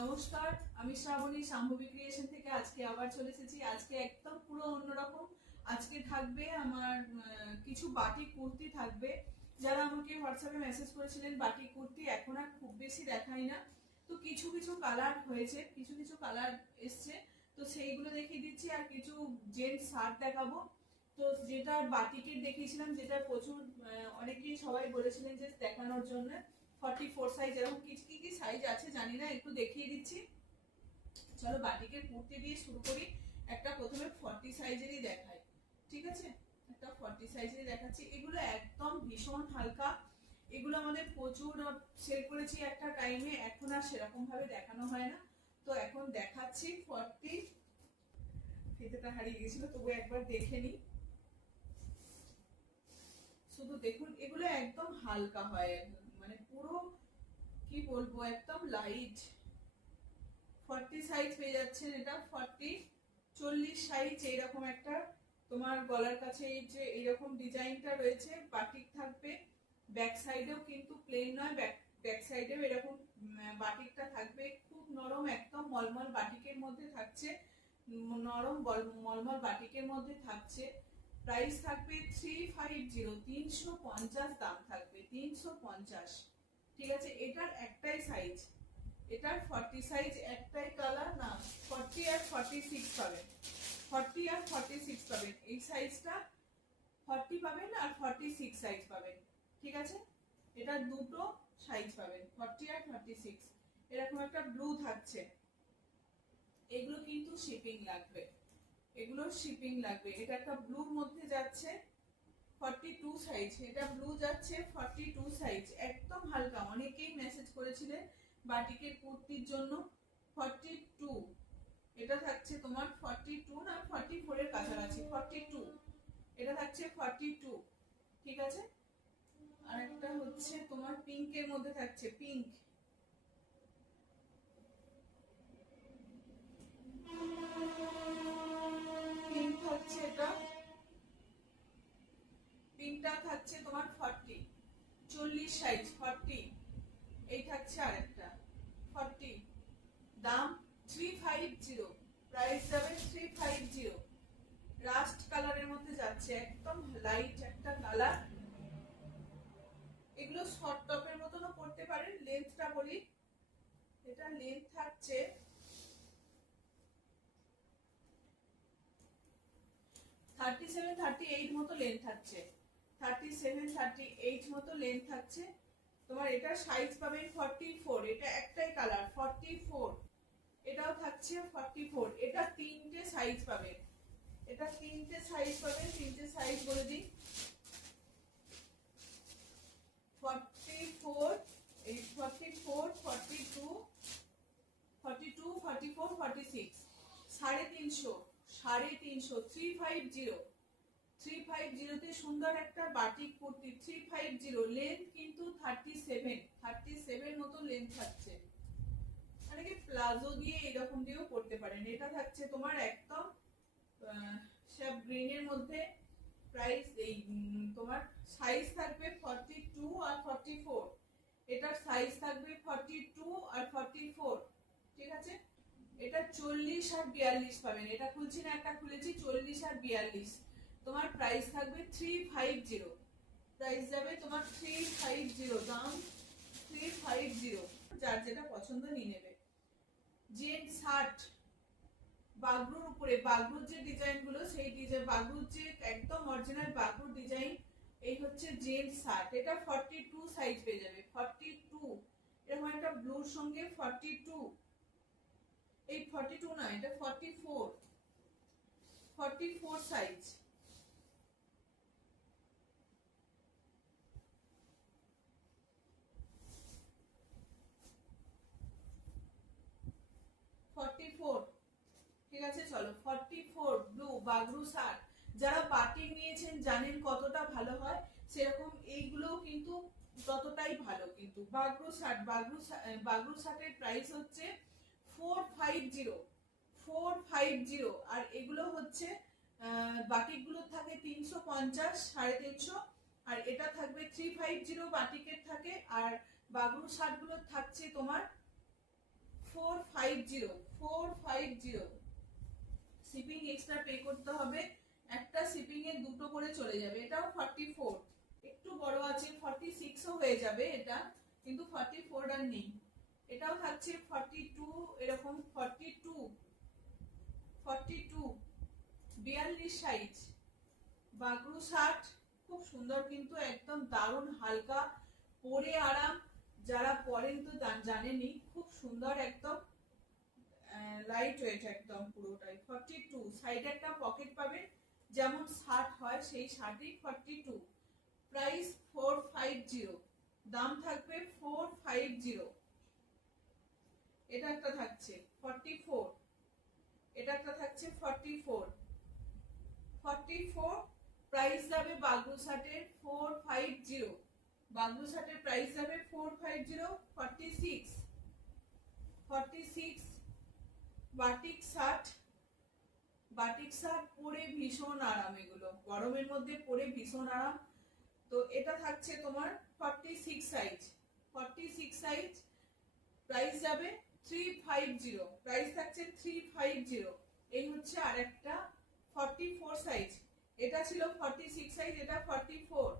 নমস্কার, আমি শ্রাবণী শাম্ভবী ক্রিয়েশন থেকে আজকে আবার চলে এসেছি। আজকে একদম পুরো অন্যরকম। আজকে থাকবে আমার কিছু বাটিক কুর্তি থাকবে। যারা আমাকে হোয়াটসঅ্যাপে মেসেজ করেছিলেন বাটিক কুর্তি এখন আর খুব বেশি দেখাই না, তো কিছু কিছু কালার হয়েছে, কিছু কিছু কালার এসছে, তো সেইগুলো দেখিয়ে দিচ্ছি। আর কিছু জেন্টস শার্ট দেখাবো। তো যেটা বাটিকের দেখিয়েছিলাম, যেটা প্রচুর অনেকেই সবাই বলেছিলেন যে দেখানোর জন্য 44 সাইজ, এরকম কি কি সাইজ আছে জানি না, একটু দেখিয়ে দিচ্ছি। চলো বাটিকের কুর্তি দিয়ে শুরু করি। একটা প্রথমে 40 সাইজেরই দেখাই, ঠিক আছে? একটা 40 সাইজেরই দেখাচ্ছি। এগুলো একদম ভীষণ হালকা, এগুলো আমাদের প্রচুর সেল করেছি একটা টাইমে, এখন আর সেরকম ভাবে দেখানো হয় না, তো এখন দেখাচ্ছি 40। ফিতেটা হারিয়ে গেছিল, তবু একবার দেখে নি। শুধু দেখুন, এগুলো একদম হালকা হয়, মানে পুরো কি বলবো, একদম লাইট। 40 সাইজ পেয়ে যাচ্ছেন, এটা 40 সাইজ। এইরকম একটা তোমার গলার কাছে এই যে এইরকম ডিজাইনটা রয়েছে, বাটিক থাকবে। ব্যাক সাইডেও কিন্তু প্লেন নয়, ব্যাক সাইডেও এরকম বাটিকটা থাকবে। খুব নরম, একদম মলমল বাটিকের মধ্যে থাকছে, নরম মলমল বাটিকের মধ্যে থাকছে। প্রাইস থাকবে 350, 350 দাম থাকবে, 350। ঠিক আছে, এটার একটাই সাইজ, এটার 40 সাইজ একটাই কালার না, 40 আর 46 পাবেন, 40 আর 46 পাবেন। এই সাইজটা 40 পাবেন আর 46 সাইজ পাবেন, ঠিক আছে? এটা দুটো সাইজ পাবেন, 40 আর 46। এরকম একটা ব্লু থাকছে, এগুলো কিন্তু শিপিং লাগবে, এগুলো শিপিং লাগবে। এটা একটা ব্লুর মধ্যে যাচ্ছে 42 সাইজ, এটা ব্লু যাচ্ছে 42 সাইজ, একদম হালকা। অনেকেই মেসেজ করেছিলেন বাটিকের কুর্তির জন্য। 42, এটা থাকছে তোমার 42 না 44 এর কাছাকাছি, 42, এটা থাকছে 42, ঠিক আছে? আর একটা হচ্ছে তোমার পিঙ্কের মধ্যে থাকছে, পিঙ্ক, পিঙ্ক থাকছে এটা, পিঙ্কটা থাকছে তোমার 40 সাইজ, 40। এই থাকছে আরেকটা 40, দাম 350, প্রাইস যাবে 350। রাস্ট কালারের মধ্যে যাচ্ছে, একদম লাইট একটা কালার। এগুলো শর্ট টপের মতনও পড়তে পারেন। লেন্থটা বলি, এটা লেন্থ থাকছে 37, 38 মতো লেন্থ থাকছে, 37, 38 মতো লেন্থ থাকছে তোমার। এটা সাইজ পাবেন 44, এটা একটাই কালার 44, এটাও থাকছে 44। এটা তিনটে সাইজ পাবেন, এটা তিনটে সাইজ পাবেন, তিনটে সাইজ বলে দিই। 44, এই 44, 42, 42, 44, 46, 350, 350, 350, 350 তে সুন্দর একটা বাটিক কুর্তি, 350। লেন্থ কিন্তু 37, 37 মতো লেন্থ থাকছে। মানে কি প্লাজো দিয়ে এরকম দিয়েও পড়তে পারেন। এটা থাকছে তোমার একদম সব গ্রিনের মধ্যে। প্রাইস এই তোমার সাইজ থাকবে 42 আর 44, এটার সাইজ থাকবে 42 আর 44, ঠিক আছে? এটা 40 আর 42 পাবেন। এটা খুলছি না, একটা খুলেছি 40 আর 42। তোমার প্রাইস থাকবে 350, প্রাইস যাবে তোমার 350, দাম 350। যার যেটা পছন্দ নিয়ে নেবে। জেন্ট শার্ট, বাগরুর উপরে, বাগরুর যে ডিজাইন গুলো, সেই ডিজাইন বাগরুর যে একদম অরিজিনাল বাগরুর ডিজাইন, এই হচ্ছে জেন্ট শার্ট। এটা 42 সাইজ পেয়ে যাবে, 42। এরকম একটা ব্লুর সঙ্গে 42, এই 42 না, এটা 44, 44 সাইজ। 44, ঠিক আছে? চলো 44 ব্লু বাগরু শার্ট। যারা বাটিক নিয়েছেন জানেন কতটা ভালো হয়, সেরকম এইগুলো কিন্তু ততটাই ভালো। কিন্তু বাগরু শার্ট, বাগরু শার্টের প্রাইস হচ্ছে 450, 450। আর এগুলো হচ্ছে বাটিক গুলো থাকে 350, 350। আর এটা থাকবে 350 বাটিকের থাকে। আর বাগরু শার্ট গুলো থাকছে তোমার 450। 450 শিপিং এক্সট্রা পে করতে হবে, একটা শিপিং এ দুটো করে চলে যাবে। এটাও 44, একটু বড় আছে 46ও হয়ে যাবে এটা, কিন্তু 44 আর নেই। এটাও থাকছে 42, এরকম 42 42 সাইজ। বাগরু শার্ট খুব সুন্দর, কিন্তু একদম দারুণ হালকা, পরে আরাম, যারা পরেন তো জানেনই, খুব সুন্দর, একদম লাইট ওয়েট একদম পুরোটাই। 42 সাইডে একটা পকেট পাবেন, যেমন শার্ট হয় সেই শার্টই 42, প্রাইস 450, দাম থাকবে 450। এটা একটা থাকছে 44, এটা একটা থাকছে 44 প্রাইস যাবে বাগরু শার্টের 450, বাগরু শার্টের প্রাইস যাবে 450। 46 বাটিক শার্ট, বাটিক শার্ট পরে ভীষণ আরাম, এগুলো গরমের মধ্যে পরে ভীষণ আরাম। তো এটা থাকছে তোমার 46 সাইজ, 46 সাইজ, প্রাইস যাবে 350, প্রাইস থাকছে 350। এই হচ্ছে আরেকটা 44 সাইজ, এটা ছিল 46 সাইজ, এটা 44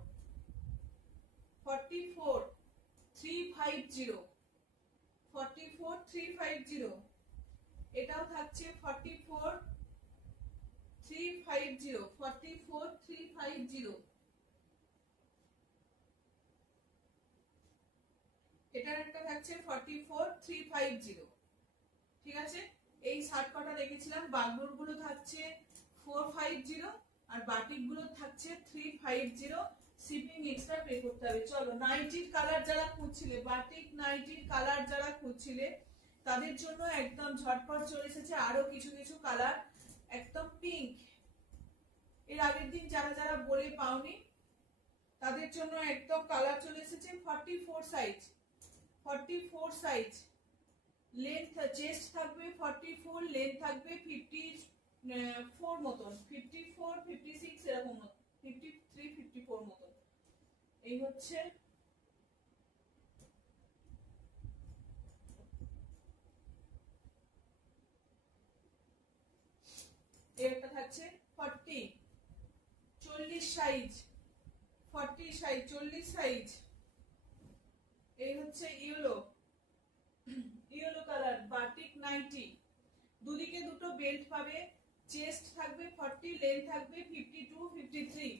350, 350। এটাও থাকছে 44 350। এটার একটা থাকছে 44 350। ঠিক আছে, এই শার্ট কটা দেখেছিলাম। বাগরুর গুলো থাকছে 450 আর বাটিক গুলো থাকছে 350, শিপিং এক্সট্রা পে করতে হবে। চলো, নাইটির কালার যারা খুঁজছিলে, বাটিক নাইটির কালার যারা খুঁজছিলে, তাদের জন্য একদম ঝটপট চলে এসেছে আরো কিছু কিছু কালার, একদম পিঙ্ক। এর আগের দিন যারা যারা বলে পাওনি, তাদের জন্য একদম কালার চলে এসেছে। 44 সাইজ, 44 সাইজ, লেন্থ চেস্ট থাকবে 44, লেন্থ থাকবে 54 মতন, 54 56 এরকম, 53 54 মতন। এই হচ্ছে একটা থাকছে 40 সাইজ, 40 সাইজ 40 সাইজ। এই হচ্ছে ইয়েলো কালার বাটিক নাইটি, দুদিকে দুটো বেল্ট পাবে, চেস্ট থাকবে 40, লেন্থ থাকবে 52 53,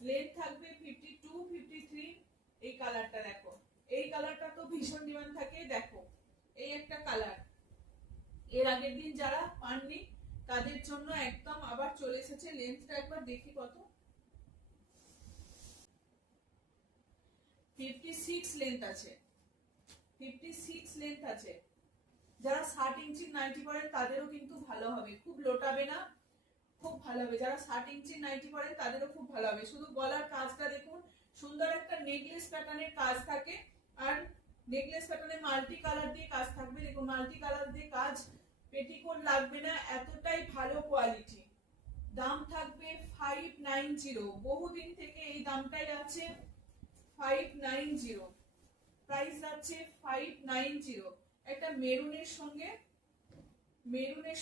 লেন্থ থাকবে 52 53। এই কালারটা দেখো, এই কালারটা তো ভীষণ ডিমান্ড থাকে। দেখো, এই একটা কালার, এর আগের দিন যারা পাননি তাদের জন্য একদম আবার চলে এসেছে। লেন্থটা একবার দেখি কত, 56 লেন্থ আছে, 56 লেন্থ আছে। যারা 60 ইঞ্চি নাইটি পরেন তাদেরও কিন্তু ভালো হবে, খুব লোটাবে না, খুব ভালো হবে। যারা 60 ইঞ্চি নাইটি পরেন তাদেরও খুব ভালো হবে। শুধু গলার কাজটা দেখুন, সুন্দর একটা নেকলেস প্যাটার্নের কাজ থাকে, আর নেকলেস প্যাটার্নে মাল্টি কালার দিয়ে কাজ থাকবে। দেখুন, মাল্টি কালার দিয়ে কাজ, পেটিকোট লাগবে না, এতটাই ভালো কোয়ালিটি। দাম থাকবে 590, বহুদিন থেকে এই দামটাই আছে 590, প্রাইস আছে 590। একটা মেরুনের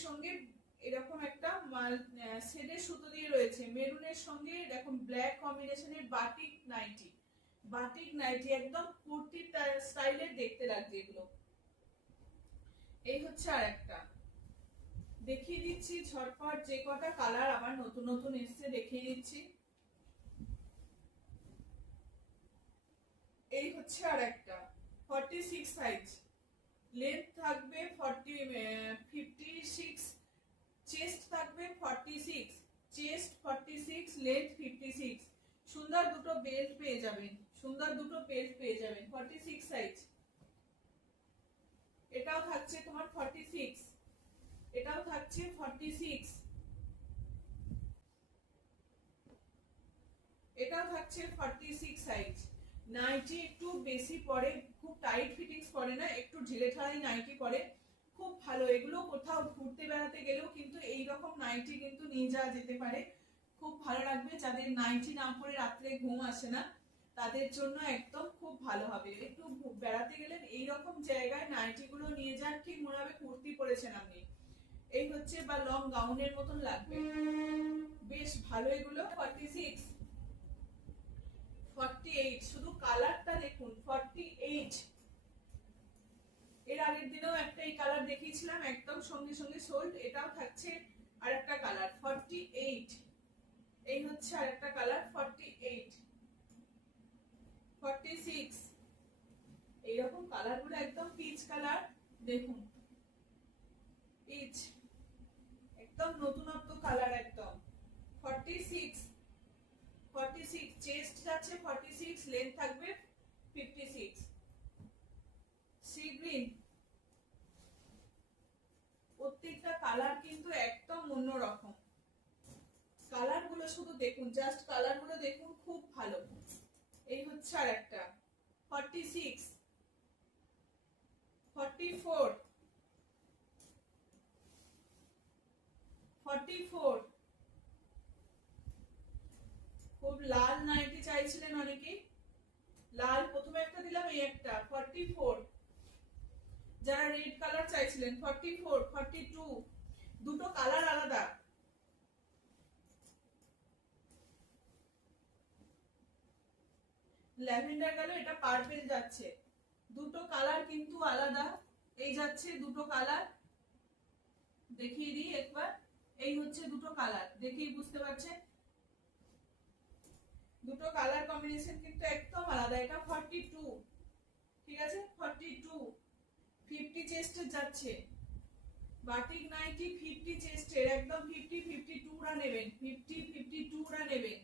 সঙ্গে এরকম একটা শেডের সুতো দিয়ে রয়েছে, মেরুনের সঙ্গে এরকম ব্ল্যাক কম্বিনেশনের বাটিক নাইটি, একদম কুর্তি স্টাইলের দেখতে লাগছে এগুলো। এই হচ্ছে আর একটা দেখিয়ে দিচ্ছি ঝটপট, যে কটা কালার আবার নতুন নতুন এসছে দেখিয়ে দিচ্ছি। এই হচ্ছে আর একটা 46 সাইজ, লেন্থ থাকবে 56, চেস্ট থাকবে 46, চেস্ট 46, লেন্থ 56। সুন্দর দুটো বেল্ট পেয়ে যাবেন, 46 সাইজ। এটাও থাকছে তোমার 46, এটাও থাকছে 46, এটাও থাকছে 46 সাইজ। নাইটি একটু বেশি পরে, খুব টাইট ফিটিংস পরে না, একটু ঢিলে ঢালাই নাইটি পরে, খুব ভালো। এগুলো কোথাও ঘুরতে বেড়াতে গেলেও কিন্তু এইরকম নাইটি কিন্তু নিয়ে যাওয়া যেতে পারে, খুব ভালো লাগবে। যাদের নাইটি না পরে রাত্রে ঘুম আসে না, তাদের জন্য একদম খুব ভালো হবে। একটু বেড়াতে গেলেন এইরকম জায়গায় নাইটি গুলো নিয়ে যান, ঠিক মনে হবে কুর্তি পরে পরেছেন আপনি, এই হচ্ছে, বা লং গাউনের মতন লাগবে, বেশ ভালো এগুলো। 46, 48, শুধু কালারটা দেখুন, 48। এর আগের দিনেও একটা এই কালার দেখিয়েছিলাম, একদম সঙ্গে সঙ্গে সোল্ড। এটাও থাকছে আর একটা কালার 48। এই হচ্ছে আর একটা কালার 48, 46। এইরকম কালার গুলো একদম পিচ কালার, দেখুন পিচ, একদম নতুনত্ব কালার একদম। 46, 46 চেস্ট যাচ্ছে 46, লেন্থ থাকবে 56। সি গ্রিন, প্রত্যেকটা কালার কিন্তু একদম অন্যরকম। কালার গুলো শুধু দেখুন, জাস্ট কালার গুলো দেখুন, খুব ভালো। এই হচ্ছে আর একটা 46, 44, 44। খুব লাল নাইটি চাইছিলেন অনেকেই, লাল প্রথমে একটা দিলাম, এই একটা 44। যারা রেড কালার চাইছিলেন 44, 42, দুটো কালার আলাদা। ল্যাভেন্ডার গেল, এটা পার্পল যাচ্ছে, দুটো কালার কিন্তু আলাদা। এই যাচ্ছে দুটো কালার, দেখিয়ে দিই একবার। এই হচ্ছে দুটো কালার, দেখেই বুঝতে পারছেন দুটো কালার কম্বিনেশন কিন্তু একদম আলাদা। এটা 42, ঠিক আছে, 42। 50 চেস্টের যাচ্ছে, বাটিক নাইটি 50 চেস্টের, একদম 50, 52 রা নেবেন, 50, 52 রা নেবেন।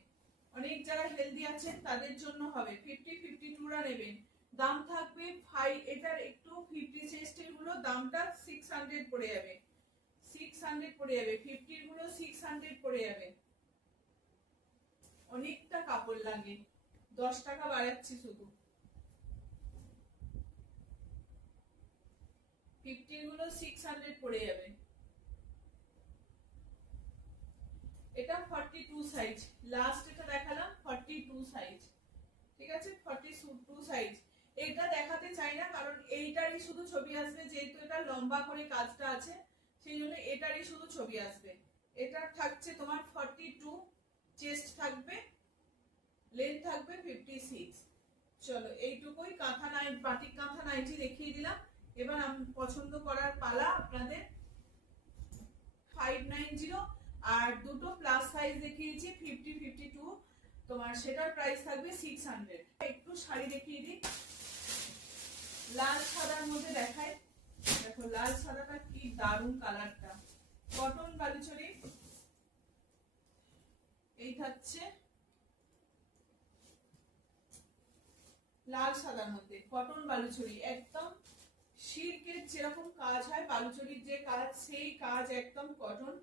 অনেক যারা হেলদি আছেন তাদের জন্য হবে, 50, 52 রা নেবেন। দাম থাকবে 5, এটার একটু 50 চেস্টের গুলো দামটা 600 পড়ে যাবে, 600 পড়ে যাবে, 50 গুলো 600 পড়ে যাবে। অনেকটা কাপড় লাগে, 10 টাকা বাড়াচ্ছি শুধু। 50 গুলো 600 পড়ে যাবে। এটা 42 সাইজ, লাস্ট এটা দেখালাম 42 সাইজ, ঠিক আছে, 42 সাইজ। এটা দেখাতে চাই না কারণ এইটারই শুধু ছবি আসবে, যেহেতু এটা লম্বা করে কাজটা আছে সেই জন্য এটারই শুধু ছবি আসবে। এটা থাকছে তোমার 42, চেস্ট থাকবে, লেন্থ থাকবে 56। চলো এইটুকুই কাঁথা নাইটি, বাটিক কাঁথা নাইটি দেখিয়ে দিলাম। এবার আমি পছন্দ করার পালা আপনাদের। 590, আর দুটো প্লাস সাইজ দেখিয়েছি 50, 52, তোমার সেটার প্রাইস থাকবে 600। একটু শাড়ি দেখিয়ে দিই, লাল সাদার মধ্যে দেখায়। দেখো লাল সাদাটা কি দারুণ কালারটা, কটন বালুচরি। এই থাকছে লাল সাদার মধ্যে কটন বালুচরি, একদম সিল্কের যেরকম কাজ হয় বালুচরির যে কাজ, সেই কাজ একদম কটন,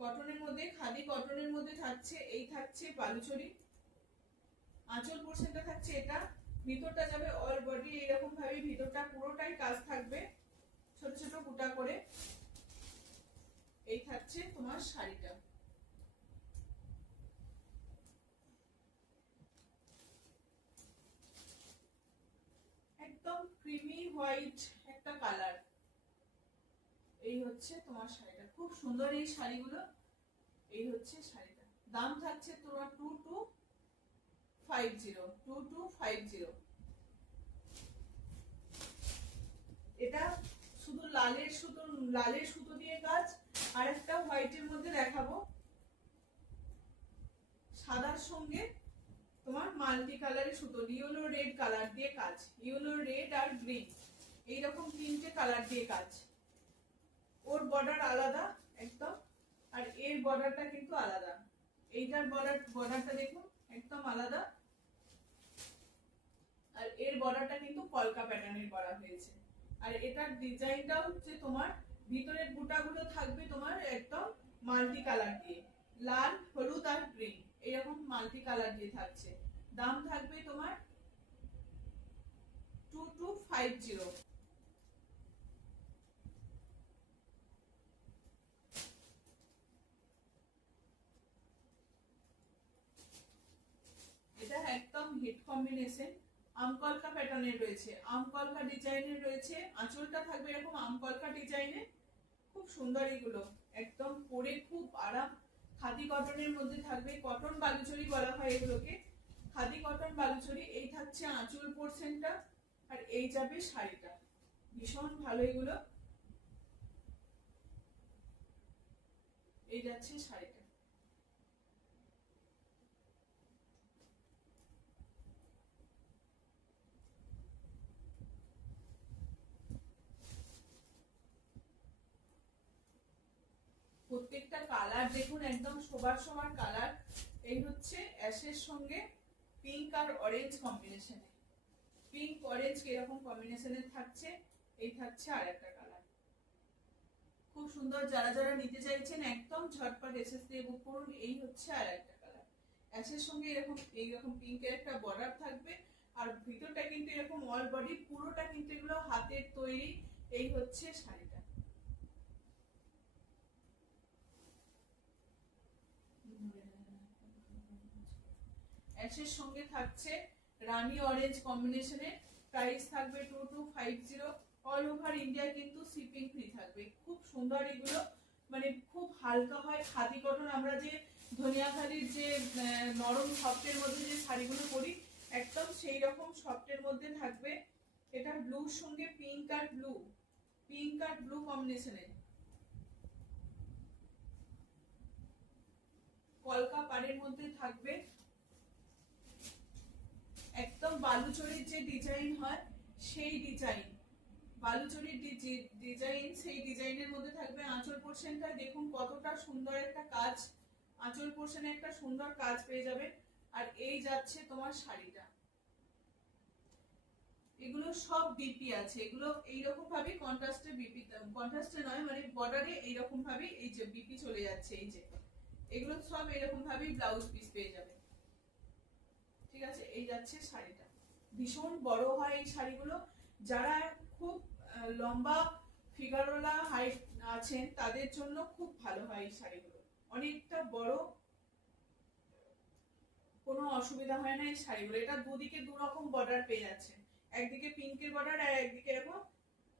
কটনের মধ্যে, খাদি কটনের মধ্যে থাকছে। এই থাকছে বালুচরি, আঁচল পোর্শনটা থাকছে এটা, ভিতরটা যাবে অল বডি এরকম ভাবে, ভিতরটা পুরোটাই কাজ থাকবে ছোট ছোট বুটা করে। এই থাকছে তোমার শাড়িটা, একদম ক্রিমি হোয়াইট একটা কালার। এই হচ্ছে তোমার শাড়িটা, খুব সুন্দর এই শাড়িগুলো। এই হচ্ছে শাড়িটা, দাম থাকছে তোমার 2250, 2250। এটা শুধু লালের সুতো দিয়ে কাজ। আর একটা হোয়াইটের মধ্যে দেখাবো, সাদার সঙ্গে তোমার মাল্টি কালারের সুতো, ইয়েলো রেড কালার দিয়ে কাজ, ইয়েলো রেড আর গ্রিন, এইরকম তিনটে কালার দিয়ে কাজ। ওর বর্ডার আলাদা একদম, আর এর বর্ডারটা কিন্তু আলাদা। এইটার বর্ডারটা দেখুন একদম আলাদা, আর এর বর্ডারটা কিন্তু কলকা প্যাটার্নের করা হয়েছে। আর এটার ডিজাইনটা হচ্ছে তোমার ভিতরের বুটাগুলো থাকবে তোমার একদম মাল্টি কালার দিয়ে, লাল, হলুদ আর গ্রিন, এরকম মাল্টি কালার দিয়ে থাকছে। দাম থাকবে তোমার 2250। এটা একদম হিট কম্বিনেশন, আমকলকা প্যাটার্নের রয়েছে, আমকলকা ডিজাইনের রয়েছে, আঁচলটা থাকবে এরকম আমকলকা ডিজাইনের, খুব সুন্দর এগুলো, একদম পরে খুব আরাম। খাদি কটনের মধ্যে থাকবে, কটন বালুচরি বলা হয় এগুলোকে, খাদি কটন বালুচরি। এই থাকছে আঁচল পোর্শনটা, আর এই যাবে শাড়িটা। ভীষণ ভালো এগুলো। এই যাচ্ছে শাড়িটা। প্রত্যেকটা কালার দেখুন একদম সবার সবার কালার। এই হচ্ছে অ্যাশের সঙ্গে পিঙ্ক আর অরেঞ্জ কম্বিনেশনে, পিঙ্ক অরেঞ্জ এরকম কম্বিনেশনে থাকছে। এই থাকছে আর একটা কালার, খুব সুন্দর। যারা যারা নিতে চাইছেন একদম ঝটপট এসএস দিয়ে বুক করুন। এই হচ্ছে আর একটা কালার, অ্যাশের সঙ্গে এরকম এইরকম পিঙ্কের একটা বর্ডার থাকবে, আর ভিতরটা কিন্তু এরকম অল বডি পুরোটা কিন্তু এগুলো হাতের তৈরি। এই হচ্ছে শাড়িটা। অ্যাশের সঙ্গে থাকছে রানী অরেঞ্জ কম্বিনেশনে, প্রাইস থাকবে 2250। অল ওভার ইন্ডিয়া কিন্তু শিপিং ফ্রি থাকবে। খুব সুন্দর এগুলো, মানে খুব হালকা হয়, খাদি কটন। আমরা যে ধনিয়াখালির যে নরম সফটের মধ্যে যে শাড়িগুলো পরি, একদম সেই রকম সফটের মধ্যে থাকবে। এটা ব্লুর সঙ্গে পিঙ্ক আর ব্লু, পিঙ্ক আর ব্লু কম্বিনেশনে। কলকা পাড়ের মধ্যে থাকবে, একদম বালুচরির যে ডিজাইন হয় সেই ডিজাইন, বালুচরির ডিজাইন সেই ডিজাইনের মধ্যে থাকবে। আঁচল পোর্শনটা দেখুন কতটা সুন্দর একটা কাজ, আঁচল পোর্শনে একটা সুন্দর কাজ পেয়ে যাবে। আর এই যাচ্ছে তোমার শাড়িটা। এগুলো সব বিপি আছে, এগুলো এইরকম ভাবে কন্ট্রাস্টে বিপি, কন্ট্রাস্টে নয় মানে বর্ডারে এইরকম ভাবে এই যে বিপি চলে যাচ্ছে। এই যে এগুলো সব এরকম ভাবে ব্লাউজ পিস পেয়ে যাবে। ঠিক আছে, এই যাচ্ছে শাড়িটা। ভীষণ বড় হয় এই শাড়িগুলো। যারা খুব লম্বা ফিগারওয়ালা হাইট আছেন তাদের জন্য খুব ভালো হয় এই শাড়িগুলো, অনেকটা বড়, কোনো অসুবিধা হয় না এই শাড়িগুলো। এটা দুদিকে দু রকম বর্ডার পেয়ে যাচ্ছে, একদিকে পিঙ্কের বর্ডার আর একদিকে এরকম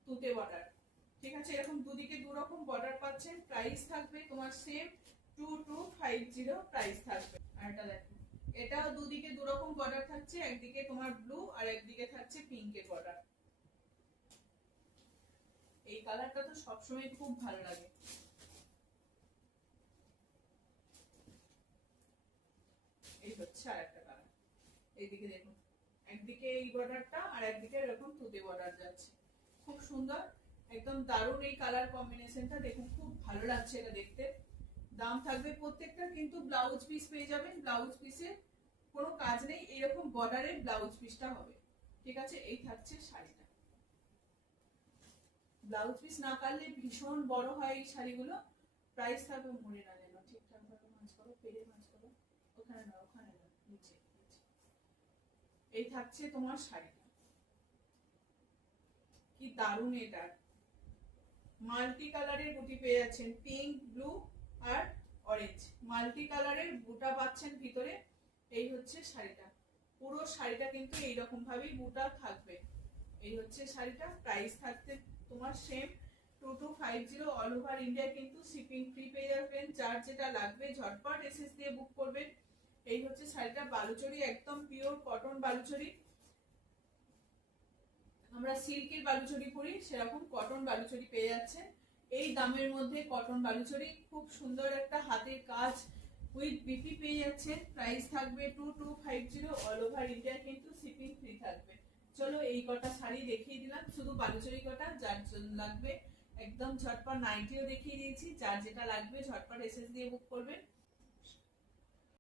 তুতে বর্ডার। ঠিক আছে, এরকম দুদিকে দু রকম বর্ডার পাচ্ছেন। প্রাইস থাকবে তোমার সেম 2250 প্রাইস থাকবে। আর এটা দেখো, এটাও দুদিকে দু রকম বর্ডার থাকছে, একদিকে তোমার ব্লু আর একদিকে থাকছে পিঙ্কের বর্ডার। এই কালারটা তো সবসময় খুব ভালো লাগে। এই হচ্ছে আর একটা কালার, এইদিকে দেখুন একদিকে এই বর্ডারটা আর একদিকে এরকম তুতে বর্ডার যাচ্ছে, খুব সুন্দর, একদম দারুণ এই কালার কম্বিনেশনটা। দেখুন খুব ভালো লাগছে এটা দেখতে। দাম থাকবে প্রত্যেকটা কিন্তু ব্লাউজ পিস পেয়ে যাবেন, ব্লাউজ পিসে কোনো কাজ নেই, এরকম বর্ডারের ব্লাউজ পিসটা হবে। ঠিক আছে, এই থাকছে শাড়িটা। ব্লাউজ পিস না কাটলে ভীষণ বড় হয় এই শাড়িগুলো। প্রাইস থাকবে মনে না যেন, ঠিকঠাক ভাবে মাছ করো, পেরে মাছ করো, ওখানে না ওখানে না, নিচে। এই থাকছে তোমার শাড়িটা, কি দারুণ এটা। মাল্টি কালারের বুটি পেয়ে যাচ্ছেন, পিঙ্ক, ব্লু আর অরেঞ্জ, মাল্টি কালারের বুটা পাচ্ছেন ভিতরে। এই হচ্ছে শাড়িটা, পুরো শাড়িটা কিন্তু এইরকম ভাবেই বুটা থাকবে। এই হচ্ছে শাড়িটা। প্রাইস থাকতে তোমার সেম 2250। অল ওভার ইন্ডিয়া কিন্তু শিপিং ফ্রি পেয়ে যাবেন। যার যেটা লাগবে ঝটপট এসএস দিয়ে বুক করবেন। এই হচ্ছে শাড়িটা, বালুচরি, একদম পিওর কটন বালুচরি। আমরা সিল্কের বালুচরি পরি, সেরকম কটন বালুচরি পেয়ে যাচ্ছেন এই দামের মধ্যে। কটন বালুচরি, খুব সুন্দর একটা হাতের কাজ উইথ বিপি পেয়ে যাচ্ছেন। প্রাইস থাকবে 2250। অল ওভার ইন্ডিয়া কিন্তু শিপিং ফ্রি থাকবে। চলো এই কটা শাড়ি দেখিয়ে দিলাম, শুধু বালুচরি কটা। যার জন্য লাগবে একদম ঝটপট, নাইটিও দেখিয়ে দিয়েছি। যার যেটা লাগবে ঝটপট এসএস দিয়ে বুক করবেন।